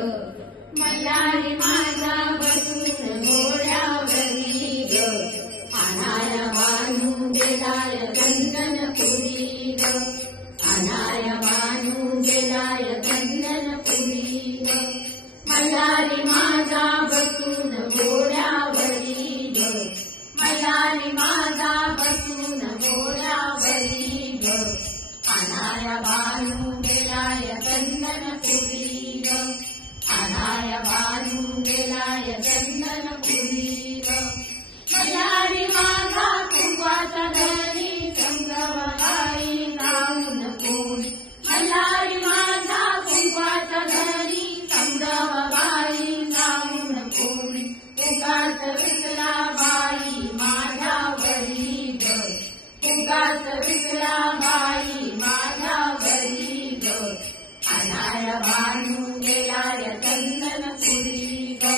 ग मल्हारी माझा बसून घोड्यावरी ग आणाया बानू गेलाय चंदनपुरी ग आणाया बानू गेलाय चंदनपुरी ग मल्हारी माझा बसून घोड्यावरी ग मल्हारी माझा बसून घोड्यावरी ग आणाया बानू गेलाय चंदनपुरी ग आणाया बानू गेलाय चंदनपुरी ग मल्हारी माझा कुंकवाचा धनी संगमगाई जाऊन कोणी मल्हारी माझा कुंकवाचा धनी संगमगाई जाऊन कोणी उगाच विकला बाई माझ्यावरी ग उगाच विकला बाई माझ्यावरी ग आणाया बानू गेलाय चंदनपुरी ग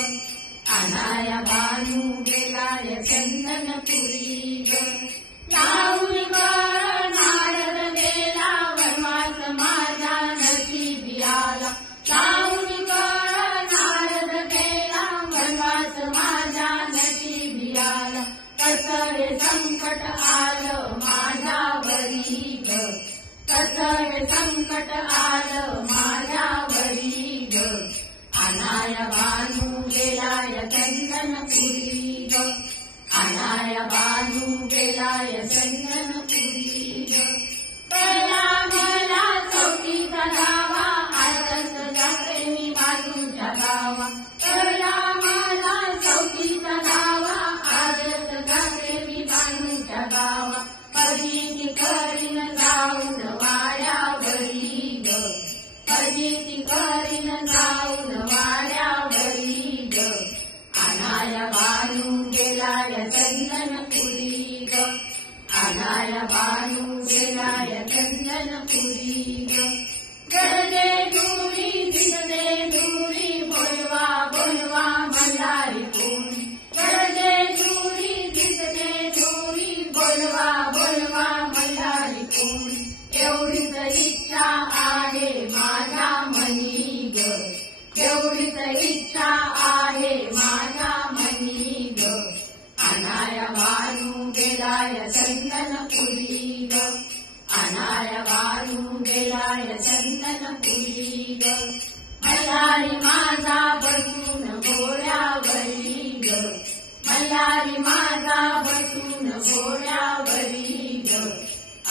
आणाया बानू गेलाय चंदनपुरी ग लावून गळ नारद गेला वनवास माझ्या नशिबी आला लावून गळ नारद गेला वनवास माझ्या नशिबी आला कसं हे संकट आलं माझ्यावरी ग कसं हे संकट आलं माझ्यावरी ग आणाया बानू गेलाय चंदनपुरी ग आणाया बानू गेलाय चंदनपुरी ग कळला मला चौकीचा गावा आरत जाते मी बाजूच्या गावा कळला मला चौकीचा गावा आरत जाते मी बाजूच्या गावा कधी करीन जाऊन वाड्यावरी ग कधी करीन जाऊन वाड्यावरी ग आणाया बानू गेलाय चंदनपुरी ग आणाया बानू गेलाय चंदनपुरी ग गरजे दूरी दिसते दूरी बोलवा बोलवा मल्हारी कोणी गरजे दूरी दिसते दूरी बोलवा बोलवा मल्हारी कोणी एवढीच इच्छा आहे माझ्या मनी ग एवढीच इच्छा आहे माझ्या मनी ग आणाया बानू गेलाय चंदनपुरी ग आणाया बानू गेलाय चंदनपुरी ग मल्हारी माझा बसून घोड्यावरी ग मल्हारी माझा बसून घोड्यावरी ग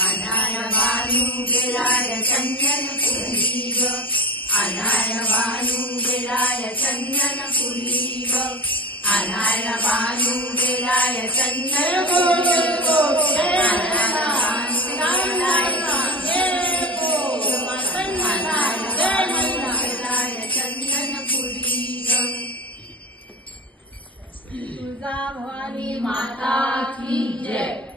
आणाया बानू गेलाय चंदनपुरी ग आणाया बानू गेलाय चंदनपुरी ग आणाया बानू गेलाय चंदनपुरी चंदनपुरी ग तुळजाभवानी माता की जय।